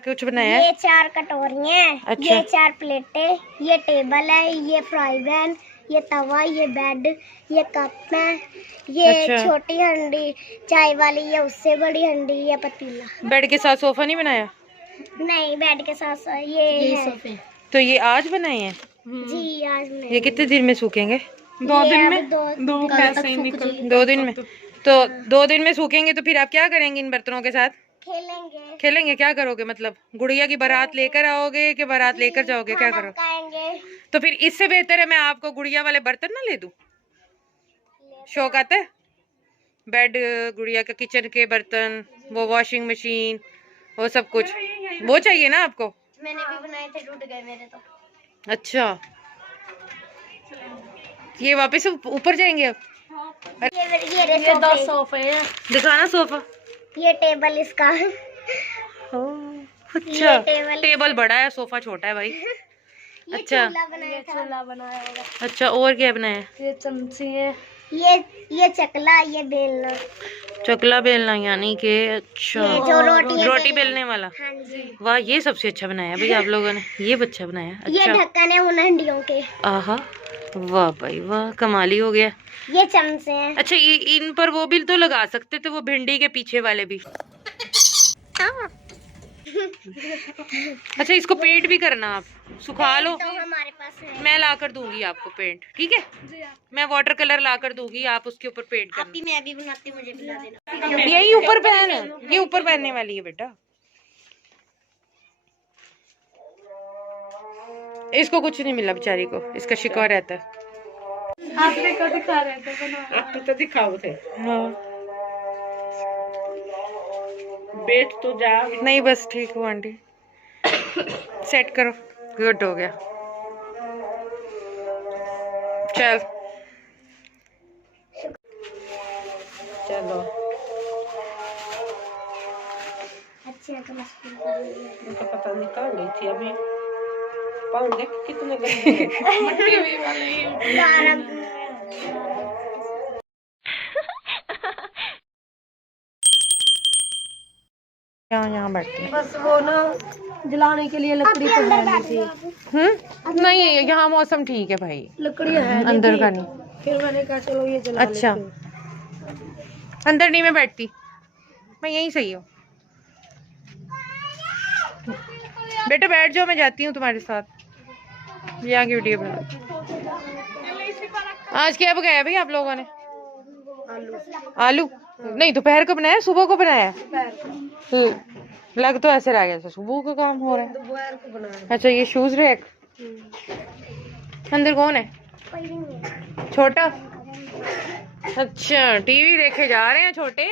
कुछ बनाया है? ये 4 कटोरियाँ हैं। अच्छा। ये 4 प्लेटें, ये टेबल है, ये फ्राई पैन, ये तवा, ये बेड, ये कप है, ये अच्छा। छोटी हंडी चाय वाली, ये उससे बड़ी हंडी, ये पतीला। बेड के साथ सोफा नहीं बनाया? नहीं, बेड के साथ साथ ये है। तो ये आज बनाए हैं? जी आज नहीं। ये कितने दिन में सूखेंगे? 2 दिन में। दो पैसे ही निकल 2 दिन में? तो 2 दिन में सूखेंगे तो फिर आप क्या करेंगे इन बर्तनों के साथ? खेलेंगे। खेलेंगे? क्या करोगे? मतलब गुड़िया की बारात लेकर आओगे कि बारात लेकर जाओगे? क्या करोगे? खाएंगे। तो फिर इससे बेहतर है मैं आपको गुड़िया वाले बर्तन ना ले दूं। शौक आता है? बेड, गुड़िया का किचन के बर्तन, वो वॉशिंग मशीन, वो सब कुछ वो चाहिए ना आपको? मैंने भी बनाए थे, टूट गए मेरे तो। अच्छा, ये वापस ऊपर जाएंगे अब? ये 2 सोफे हैं। दिखाना सोफा। ये टेबल इसका। अच्छा, टेबल बड़ा है, सोफा छोटा है भाई। अच्छा, चूल्हा बनाया होगा। अच्छा, और क्या बनाया? ये चमची है। ये चकला, ये बेलना। चकला बेलना यानी कि अच्छा, ये जो रोटी बेलने वाला। हाँ जी। वाह, ये सबसे अच्छा बनाया भाई आप लोगों ने, ये अच्छा बनाया। ये अच्छा, ढक्कन है उन हंडियों के। आहा, वाह भाई वाह, कमाली हो गया। ये चमचे हैं। अच्छा, ये इन पर वो भी तो लगा सकते थे, वो भिंडी के पीछे वाले भी। अच्छा, इसको पेंट भी करना आप, सुखा लो। तो हमारे पास है। मैं ला कर दूंगी आपको पेंट, ठीक है? मैं वाटर कलर ला कर दूंगी, आप उसके ऊपर पेंट करना। आती मैं भी बनाती, मुझे भी ला देना। यही ऊपर पहन, ये ऊपर पहनने वाली है बेटा। इसको कुछ नहीं मिला बेचारी को, इसका शिकवा रहता है। आपने को दिखा रहे थे बना, आप तो दिखाओ थे। हाँ, बैठ तो जा। नहीं बस ठीक हूँ आंटी, सेट करो, गुड हो गया। चल चलो, अच्छा तो मस्ती तो पता नहीं कहाँ गई थी अभी। पाँव देख कितने गंदे हैं। मट्टी भी वाले। यहाँ बैठते हैं। बस वो ना जलाने के लिए लकड़ी तो है नहीं थी। नहीं, यहाँ मौसम ठीक है भाई, लकड़ियाँ है नहीं अंदर थी। का नहीं। फिर मैंने कहा चलो ये जला अच्छा, लेते हैं। अंदर नहीं मैं बैठती, मैं यहीं सही हूँ। बेटा बैठ जाओ, मैं जाती हूँ तुम्हारे साथ, यहाँ की वीडियो बना। आज क्या पकाया भाई आप लोगों ने? आलू नहीं, दोपहर को बनाया, सुबह को बनाया? लग तो ऐसे रहा गया सुबह का काम हो रहा है। अच्छा, ये शूज रैक, अंदर कौन है? छोटा। अच्छा, टीवी देखे जा रहे हैं छोटे।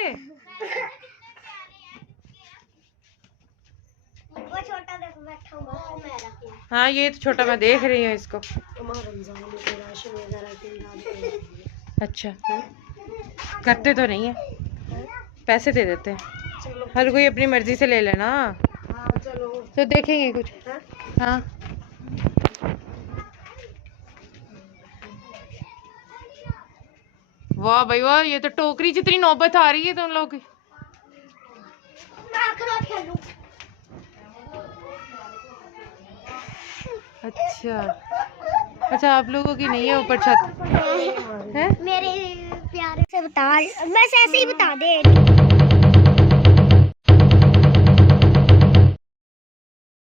वो छोटा देखो बैठा हुआ है, वो मेरा। हाँ, ये तो छोटा मैं देख रही हूँ इसको। अच्छा, करते तो नहीं है, पैसे दे देते हैं, हर कोई अपनी मर्जी से ले लेना। तो देखेंगे कुछ। हाँ, वाह भाई वाह, ये तो टोकरी जितनी नौबत आ रही है तुम लोग की। अच्छा, अच्छा, आप लोगों की नहीं है ऊपर छत है? मेरे प्यारे से बता, बस ऐसे ही बता दे।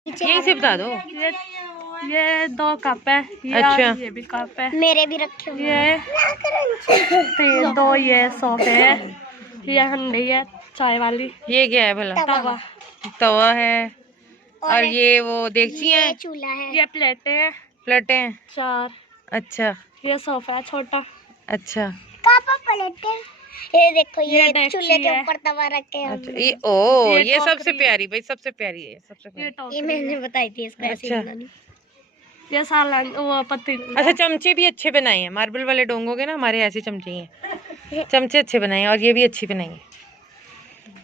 यहीं से बता दो। ये 2 कप है। ये अच्छा, ये भी कप है। मेरे भी रखे हुए ये 2 ये सोफे है। ये हंडी है चाय वाली। ये क्या है भला? तवा। तवा है, और ये वो देगची है, चूल्हा है। ये प्लेटें हैं प्लेटें हैं। 4। अच्छा, ये सोफा है छोटा। अच्छा, कापा प्लेटें। ये देखो, ये ये डेक्ची चूल्हे के है। ऊपर तवा रखे हैं। अच्छा, ये ये सबसे टोकरी प्यारी भाई, सबसे प्यारी है, सबसे ये प्यारी। ये टोकरी मैंने है। बताई थी इसको ऐसे ही अच्छा। बनानी। ये सालन वो पतीला। अच्छा, चमचे भी अच्छे बनाए हैं, मार्बल वाले डोंगोगे ना, हमारे ऐसे चमचे ही हैं, चमचे अच्छे बनाए हैं, और ये भी अच्छी बनाई है।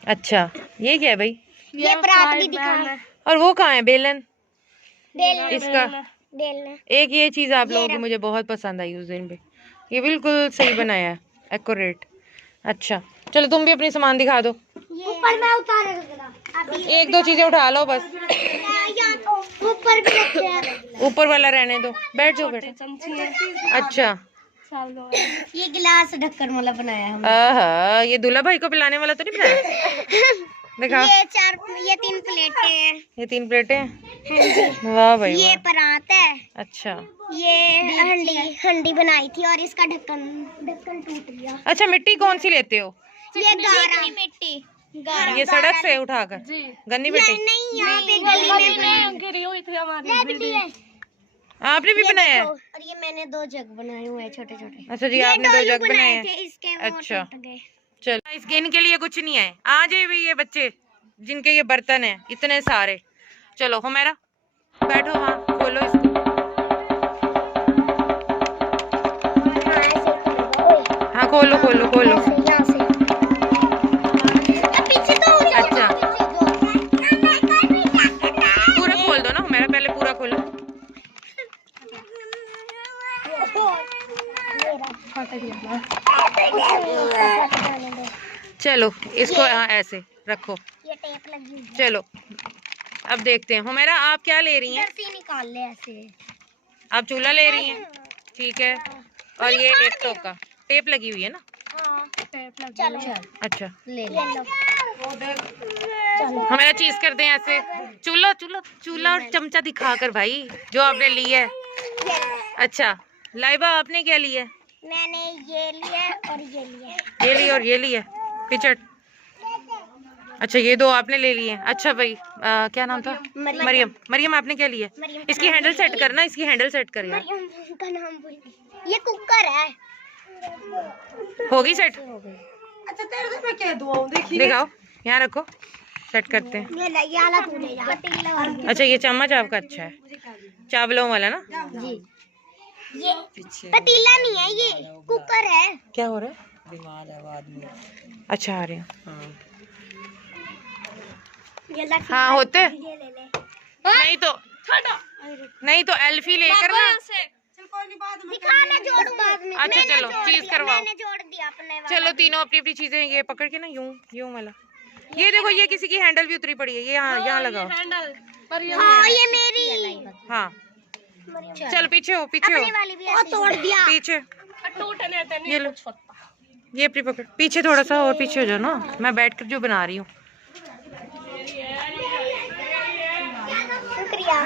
अच्छा, ये क्या है भाई? ये परात भी दिखाए। और वो कहाँ है बेलन? बेलना। इसका बेलना। एक ये चीज आप लोगों की मुझे बहुत पसंद आई उस दिन पे, ये बिल्कुल सही बनाया है, एक्यूरेट। अच्छा, चलो तुम भी अपनी सामान दिखा दो। ये ऊपर मैं उतार दूंगा अभी। एक दो चीजें उठा लो बस, ऊपर भी रखते हैं। ऊपर वाला रहने दो, बैठ जाओ बेटा। अच्छा, ये गिलास ढक्कन वाला बनाया हमने। आहा, ये दूल्हा भाई को पिलाने वाला तो नहीं बनाया? देखा, ये 3 प्लेटें हैं। ये 3 प्लेटें हैं। हाँ जी। वाह भाई ये वाह। परात है। अच्छा ये हंडी बनाई थी और इसका ढक्कन टूट गया। अच्छा, मिट्टी कौन सी लेते हो? ये गारा मिट्टी। ये सड़क से उठाकर गंदी मिट्टी? नहीं, यहाँ पे गली में गिरी हुई थी हमारी रेड भी है। आपने भी बनाया है? और ये मैंने 2 जग बनाए हुए हैं छोटे छोटे। अच्छा जी, आपने 2 जग बनाए हैं। थे इसके वो अच्छा। टूट गए। चलो, इस इनके लिए कुछ नहीं है। आ जाए भी ये बच्चे जिनके ये बर्तन है इतने सारे। चलो हुमैरा बैठो, वहाँ खोलो इसको। हाँ खोलो खोलो खोलो। यहाँ से पीछे तो हो जाओ। अच्छा, पूरा खोल दो ना हुमैरा, पहले पूरा खोलो। चलो इसको ऐसे रखो। ये टेप लगी हुई है। चलो अब देखते हैं। हुमैरा आप क्या ले रही हैं? इधर से निकाल ले ऐसे। आप चूल्हा ले रही हैं, ठीक है। और ये एक तो का टेप लगी हुई है ना? हाँ, चलो अच्छा, ले लो। हमारा चीज कर दें ऐसे। चूल्हा चूल्हा चूल्हा और चमचा दिखाकर भाई, जो आपने ली है। अच्छा लाइबा, आपने क्या लिया है? मैंने ये लिया और ये लिया। ये ली और ये ली है पिचट। अच्छा, ये 2 आपने ले लिए। अच्छा भाई, क्या नाम था? मरियम। मरियम आपने क्या लिया? मरियम इसकी हैंडल सेट करना, इसकी हैंडल सेट कर यार। मरियम का नाम भूल गई। ये कुकर है। होगी सेट? अच्छा तेरे को मैं कह दूँ, देखिए दिखाओ, यहाँ रखो, सेट करते हैं। ये वाला तू ले जा। पतीला वाला। अच्छा, ये चम्मच आपका अच्छा है, चावलों वाला ना? जी। ये पतीला नहीं है, ये कुकर है। क्या हो रहा है? बीमार है वो आदमी। अच्छा आ रहे हैं। ये ला। हाँ होते। ये ले ले। नहीं तो एल्फी लेकर ना। चल कोई नहीं, बाद में दिखा, मैं जोड़ू बाद में। अच्छा मैंने चलो, जोड़ चीज दिया, करवाओ। मैंने जोड़ दिया अपने वाला। चलो तीनों अपनी अपनी चीजें ये पकड़ के ना यूं यूं वाला। ये देखो, ये किसी की हैंडल भी उतरी पड़ी है, ये यहाँ लगाओ। हाँ ये मेरी। हाँ चल पीछे हो, पीछे अपनी हो, वाली भी ऐसे तोड़ दिया। पीछे। ये लो, ये अपनी पकड़। पीछे थोड़ा सा और पीछे हो जाओ ना, मैं बैठ कर जो बना रही हूँ। शुक्रिया।